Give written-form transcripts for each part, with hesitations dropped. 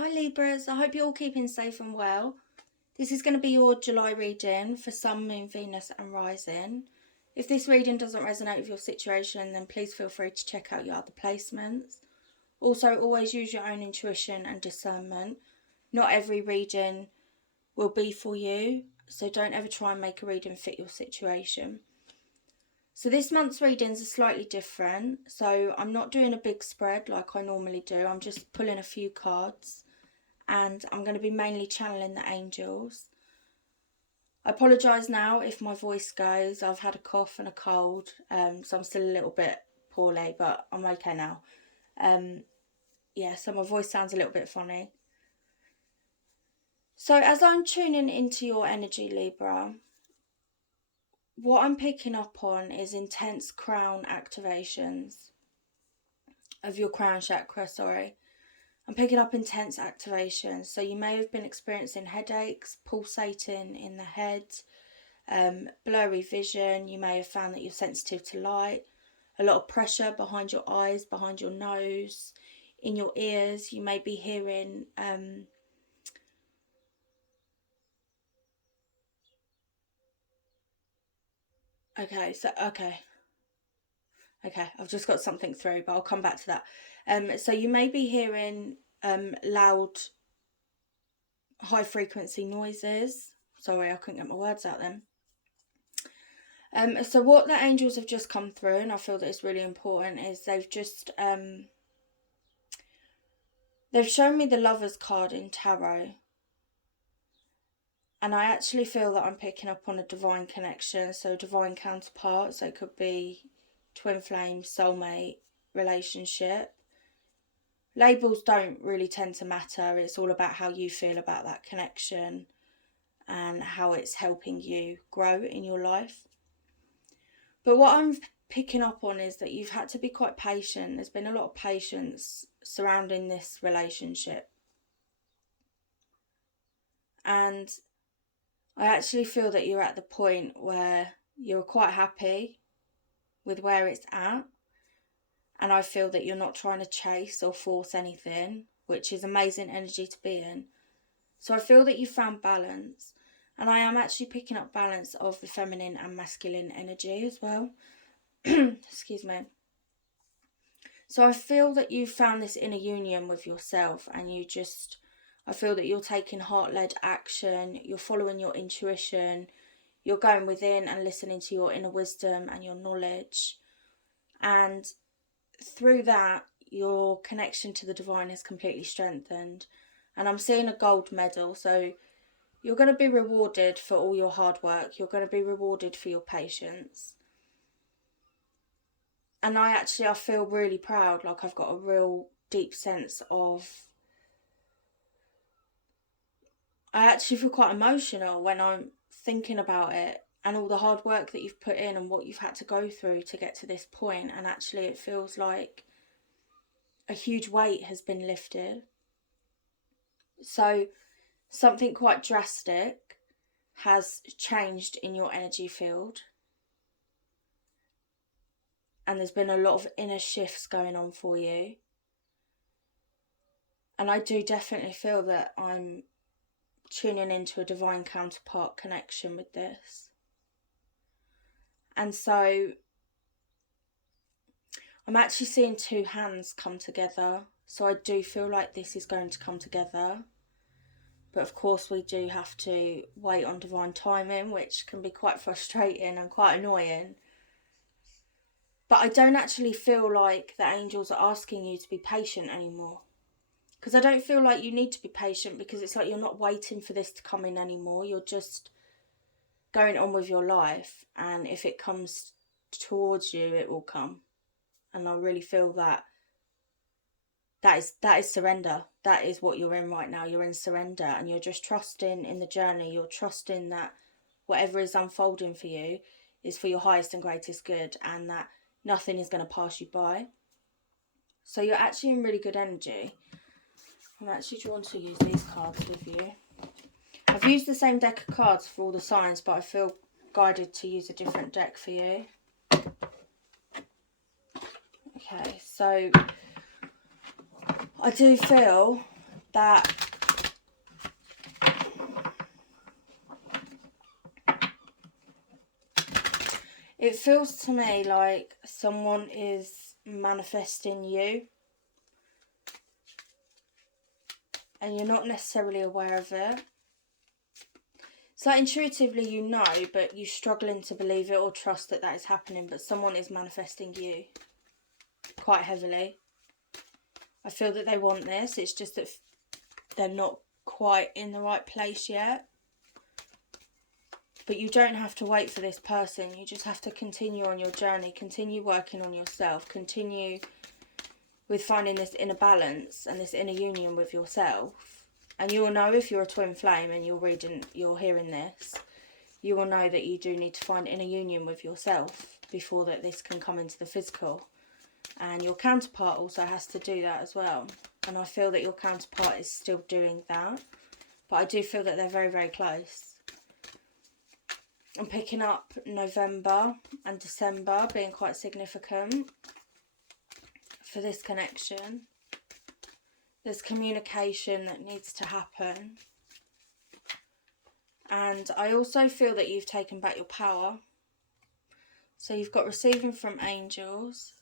Hi Libras, I hope you're all keeping safe and well. This is going to be your July reading for Sun, Moon, Venus and Rising. If this reading doesn't resonate with your situation, then please feel free to check out your other placements. Also, always use your own intuition and discernment. Not every reading will be for you, so don't ever try and make a reading fit your situation. So this month's readings are slightly different. So I'm not doing a big spread like I normally do. I'm just pulling a few cards. And I'm going to be mainly channeling the angels. I apologise now if my voice goes. I've had a cough and a cold, so I'm still a little bit poorly, but I'm okay now. So my voice sounds a little bit funny. So as I'm tuning into your energy, Libra, what I'm picking up on is intense crown activations of your crown chakra, I'm picking up intense activation. So you may have been experiencing headaches, pulsating in the head, blurry vision. You may have found that you're sensitive to light, a lot of pressure behind your eyes, behind your nose, in your ears. You may be hearing Okay, I've just got something through, but I'll come back to that. So you may be hearing loud, high frequency noises. Sorry, I couldn't get my words out then. So what the angels have just come through, and I feel that it's really important, is they've just they've shown me the Lovers card in tarot, and I actually feel that I'm picking up on a divine connection, so divine counterpart. So it could be twin flame, soulmate relationship. Labels don't really tend to matter. It's all about how you feel about that connection and how it's helping you grow in your life. But what I'm picking up on is that you've had to be quite patient. There's been a lot of patience surrounding this relationship. And I actually feel that you're at the point where you're quite happy with where it's at. And I feel that you're not trying to chase or force anything, which is amazing energy to be in. So I feel that you found balance. And I am actually picking up balance of the feminine and masculine energy as well. Excuse me. So I feel that you found this inner union with yourself, and I feel that you're taking heart-led action, you're following your intuition, you're going within and listening to your inner wisdom and your knowledge. And through that, your connection to the divine is completely strengthened. And I'm seeing a gold medal, so you're going to be rewarded for all your hard work. You're going to be rewarded for your patience. And I feel really proud, like I've got a real deep sense of... I actually feel quite emotional when I'm thinking about it and all the hard work that you've put in and what you've had to go through to get to this point. And actually it feels like a huge weight has been lifted. So something quite drastic has changed in your energy field. And there's been a lot of inner shifts going on for you. And I do definitely feel that I'm tuning into a divine counterpart connection with this. And so I'm actually seeing two hands come together. So I do feel like this is going to come together. But of course we do have to wait on divine timing, which can be quite frustrating and quite annoying. But I don't actually feel like the angels are asking you to be patient anymore. Because I don't feel like you need to be patient, because it's like you're not waiting for this to come in anymore. You're just going on with your life. And if it comes towards you, it will come. And I really feel that is surrender. That is what you're in right now. You're in surrender, and you're just trusting in the journey. You're trusting that whatever is unfolding for you is for your highest and greatest good, and that nothing is going to pass you by. So you're actually in really good energy. I'm actually drawn to use these cards with you. I've used the same deck of cards for all the signs, but I feel guided to use a different deck for you. Okay, so I do feel that it feels to me like someone is manifesting you and you're not necessarily aware of it. It's like intuitively you know, but you're struggling to believe it or trust that that is happening, but someone is manifesting you quite heavily. I feel that they want this, it's just that they're not quite in the right place yet. But you don't have to wait for this person, you just have to continue on your journey, continue working on yourself, continue with finding this inner balance and this inner union with yourself. And you will know if you're a twin flame and you're hearing this, you will know that you do need to find inner union with yourself before that this can come into the physical. And your counterpart also has to do that as well. And I feel that your counterpart is still doing that. But I do feel that they're very, very close. I'm picking up November and December being quite significant for this connection. There's communication that needs to happen. And I also feel that you've taken back your power. So you've got receiving from angels.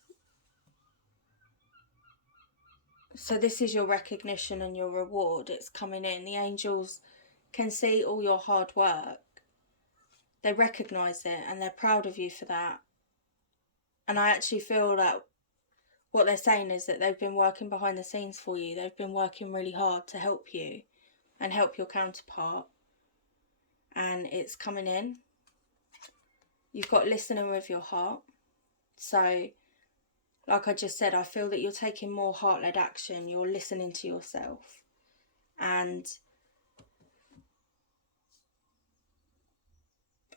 So this is your recognition and your reward. It's coming in. The angels can see all your hard work. They recognise it and they're proud of you for that. And I actually feel that what they're saying is that they've been working behind the scenes for you. They've been working really hard to help you and help your counterpart. And it's coming in. You've got listening with your heart. So, like I just said, I feel that you're taking more heart-led action. You're listening to yourself. And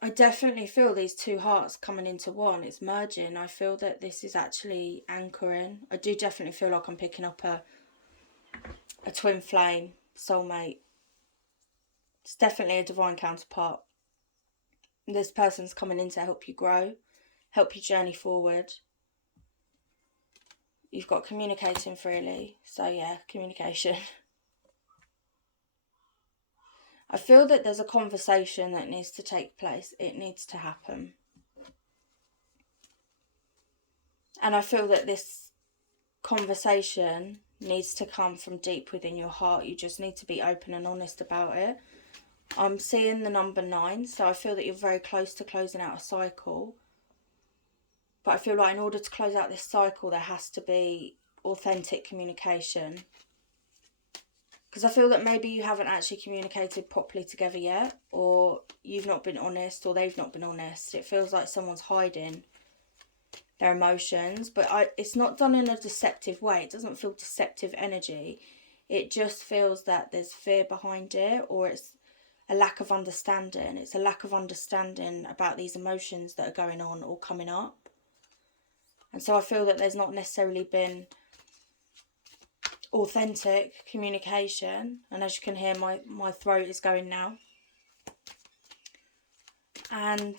I definitely feel these two hearts coming into one. It's merging. I feel that this is actually anchoring. I do definitely feel like I'm picking up a twin flame soulmate. It's definitely a divine counterpart. This person's coming in to help you grow, help you journey forward. You've got communicating freely. So yeah, communication. I feel that there's a conversation that needs to take place. It needs to happen. And I feel that this conversation needs to come from deep within your heart. You just need to be open and honest about it. I'm seeing the number 9, so I feel that you're very close to closing out a cycle. But I feel like in order to close out this cycle, there has to be authentic communication. Because I feel that maybe you haven't actually communicated properly together yet, or you've not been honest, or they've not been honest. It feels like someone's hiding their emotions, but it's not done in a deceptive way. It doesn't feel deceptive energy. It just feels that there's fear behind it, or it's a lack of understanding. It's a lack of understanding about these emotions that are going on or coming up. And so I feel that there's not necessarily been authentic communication. And as you can hear, my throat is going now. And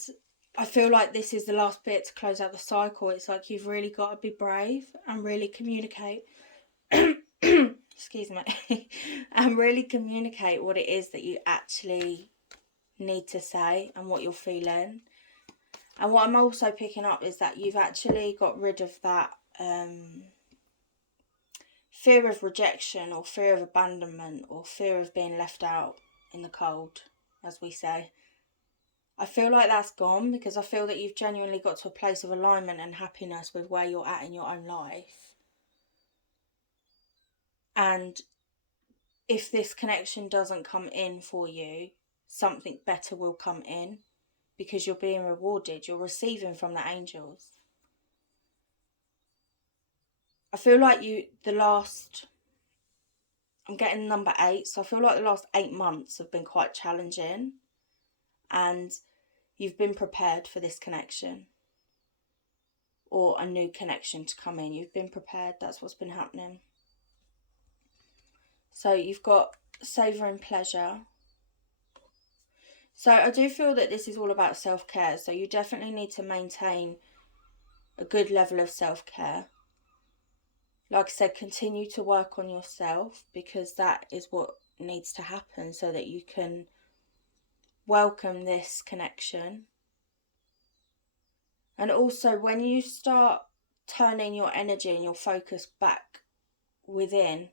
I feel like this is the last bit to close out the cycle. It's like you've really got to be brave and really communicate. Excuse me. And really communicate what it is that you actually need to say and what you're feeling. And what I'm also picking up is that you've actually got rid of that fear of rejection or fear of abandonment or fear of being left out in the cold, as we say. I feel like that's gone because I feel that you've genuinely got to a place of alignment and happiness with where you're at in your own life. And if this connection doesn't come in for you, something better will come in because you're being rewarded. You're receiving from the angels. I feel like I'm getting number 8, so I feel like the last 8 months have been quite challenging and you've been prepared for this connection or a new connection to come in. You've been prepared. That's what's been happening. So you've got savouring pleasure. So I do feel that this is all about self-care. So you definitely need to maintain a good level of self-care. like I said, continue to work on yourself, because that is what needs to happen so that you can welcome this connection. And also, when you start turning your energy and your focus back within,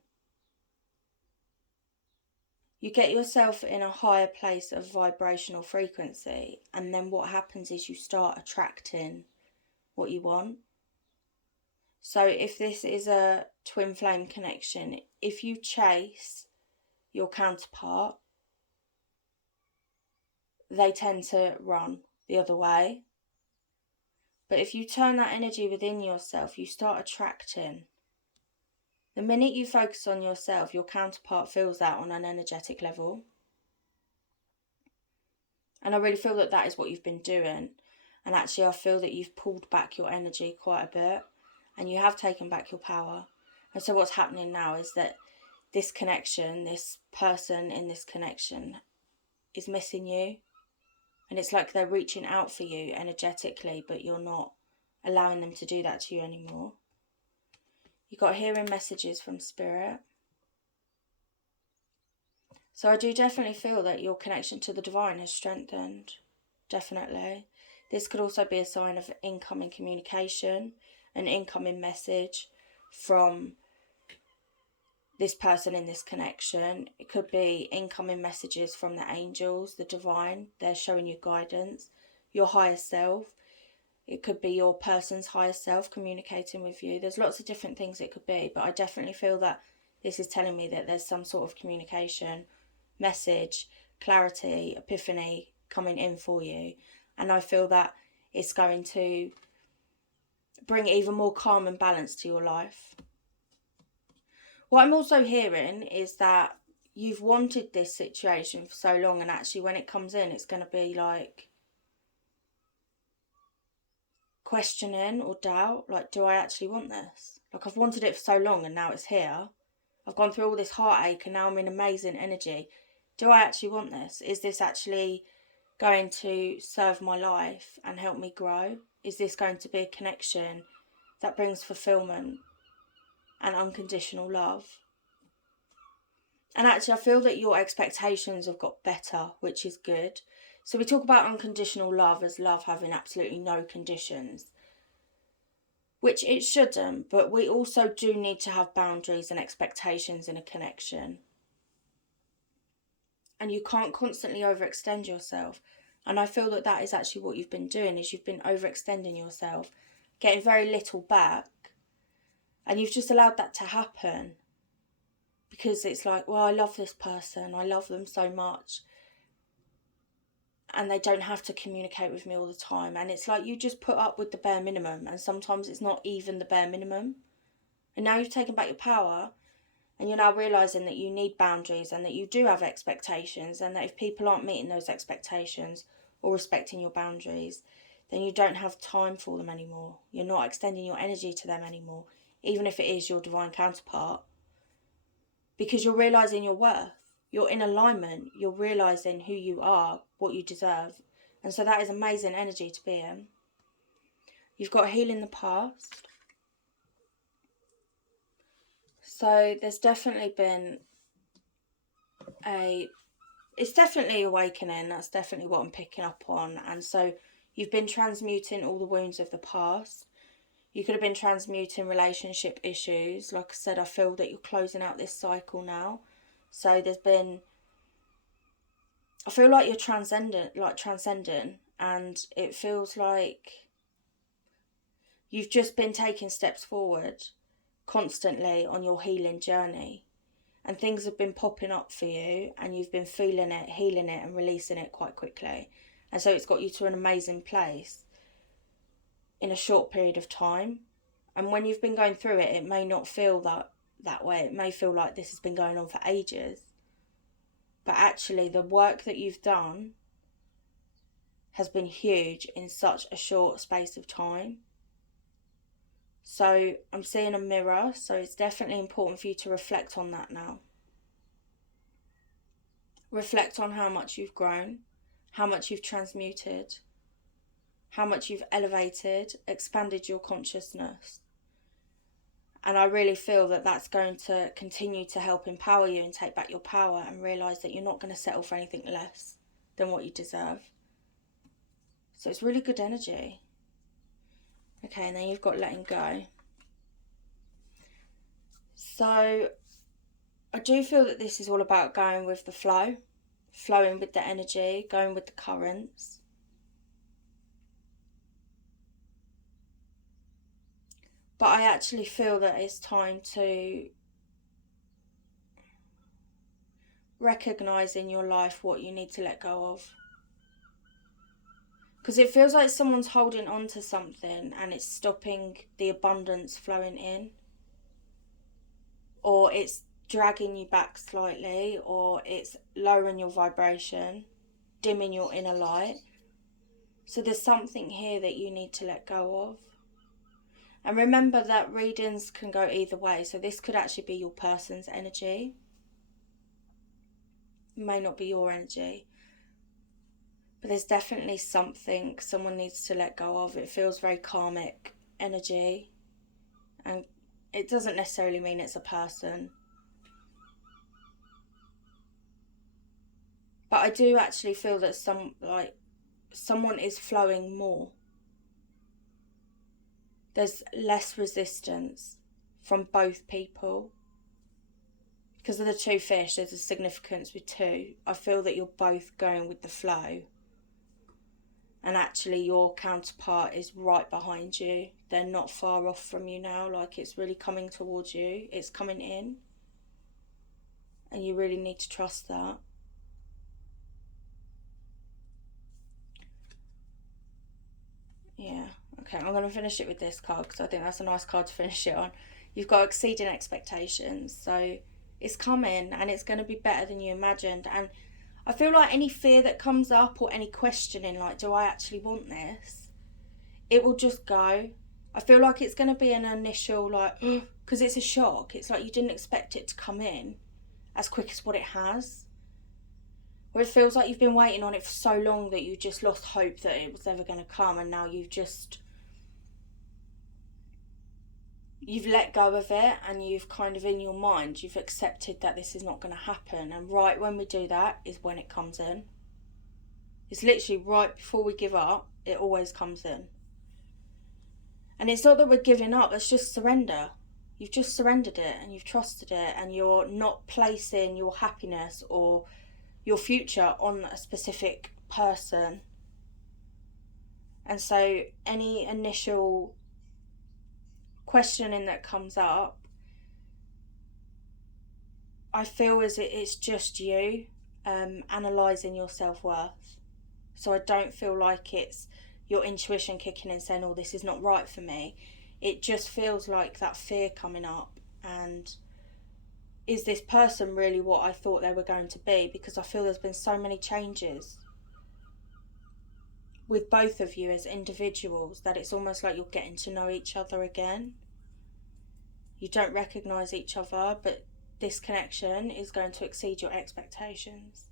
you get yourself in a higher place of vibrational frequency, and then what happens is you start attracting what you want. So if this is a twin flame connection, if you chase your counterpart, they tend to run the other way. But if you turn that energy within yourself, you start attracting. The minute you focus on yourself, your counterpart feels that on an energetic level. And I really feel that that is what you've been doing. And actually, I feel that you've pulled back your energy quite a bit, and you have taken back your power. And so what's happening now is that this connection, this person in this connection, is missing you. And it's like they're reaching out for you energetically, but you're not allowing them to do that to you anymore. You got hearing messages from Spirit. So I do definitely feel that your connection to the divine has strengthened. Definitely. This could also be a sign of incoming communication, an incoming message from this person in this connection. It could be incoming messages from the angels, the divine. They're showing you guidance, your higher self. It could be your person's higher self communicating with you. There's lots of different things it could be, but I definitely feel that this is telling me that there's some sort of communication, message, clarity, epiphany coming in for you. And I feel that it's going to bring even more calm and balance to your life. What I'm also hearing is that you've wanted this situation for so long, and actually when it comes in, it's going to be like questioning or doubt. Like, do I actually want this? Like, I've wanted it for so long and now it's here. I've gone through all this heartache and now I'm in amazing energy. Do I actually want this? Is this actually going to serve my life and help me grow? Is this going to be a connection that brings fulfillment and unconditional love? And actually, I feel that your expectations have got better, which is good. So we talk about unconditional love as love having absolutely no conditions, which it shouldn't, but we also do need to have boundaries and expectations in a connection. And you can't constantly overextend yourself. And I feel that that is actually what you've been doing, is you've been overextending yourself, getting very little back. And you've just allowed that to happen. Because it's like, well, I love this person. I love them so much. And they don't have to communicate with me all the time. And it's like you just put up with the bare minimum. And sometimes it's not even the bare minimum. And now you've taken back your power. And you're now realising that you need boundaries and that you do have expectations, and that if people aren't meeting those expectations or respecting your boundaries, then you don't have time for them anymore. You're not extending your energy to them anymore, even if it is your divine counterpart. Because you're realising your worth. You're in alignment. You're realising who you are, what you deserve. And so that is amazing energy to be in. You've got healing the past. So there's definitely been it's definitely awakening. That's definitely what I'm picking up on. And so you've been transmuting all the wounds of the past. You could have been transmuting relationship issues. Like I said, I feel that you're closing out this cycle now. So I feel like you're transcending, and it feels like you've just been taking steps forward constantly on your healing journey. And things have been popping up for you, and you've been feeling it, healing it, and releasing it quite quickly. And so it's got you to an amazing place in a short period of time. And when you've been going through it, it may not feel that way. It may feel like this has been going on for ages. But actually, the work that you've done has been huge in such a short space of time. So I'm seeing a mirror, so it's definitely important for you to reflect on that now. Reflect on how much you've grown, how much you've transmuted, how much you've elevated, expanded your consciousness. And I really feel that that's going to continue to help empower you and take back your power and realise that you're not going to settle for anything less than what you deserve. So it's really good energy. Okay, and then you've got letting go. So I do feel that this is all about going with the flow, flowing with the energy, going with the currents. But I actually feel that it's time to recognise in your life what you need to let go of. Because it feels like someone's holding on to something and it's stopping the abundance flowing in. Or it's dragging you back slightly, or it's lowering your vibration, dimming your inner light. So there's something here that you need to let go of. And remember that readings can go either way. So this could actually be your person's energy. It may not be your energy. But there's definitely something someone needs to let go of. It feels very karmic energy. And it doesn't necessarily mean it's a person. But I do actually feel that someone is flowing more. There's less resistance from both people. Because of the two fish, there's a significance with two. I feel that you're both going with the flow. And actually your counterpart is right behind you. They're not far off from you now. Like, it's really coming towards you. It's coming in. And you really need to trust that. Yeah. Okay, I'm going to finish it with this card because I think that's a nice card to finish it on. You've got exceeding expectations. So it's coming and it's going to be better than you imagined. And I feel like any fear that comes up or any questioning, like, do I actually want this? It will just go. I feel like it's going to be an initial, like, because it's a shock. It's like you didn't expect it to come in as quick as what it has. Or it feels like you've been waiting on it for so long that you just lost hope that it was ever going to come, and now you've let go of it, and you've kind of, in your mind, you've accepted that this is not going to happen. And right when we do that is when it comes in. It's literally right before we give up, it always comes in. And it's not that we're giving up, it's just surrender. You've just surrendered it and you've trusted it, and you're not placing your happiness or your future on a specific person. And so any initial questioning that comes up, I feel as it's just you analysing your self-worth. So I don't feel like it's your intuition kicking in saying, oh, this is not right for me. It just feels like that fear coming up, and is this person really what I thought they were going to be? Because I feel there's been so many changes with both of you as individuals that it's almost like you're getting to know each other again. You don't recognise each other, but this connection is going to exceed your expectations.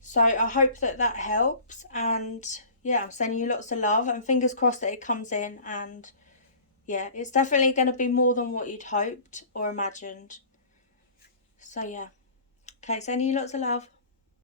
So I hope that helps, and yeah, I'm sending you lots of love and fingers crossed that it comes in, and yeah, it's definitely going to be more than what you'd hoped or imagined. So yeah, okay, sending you lots of love.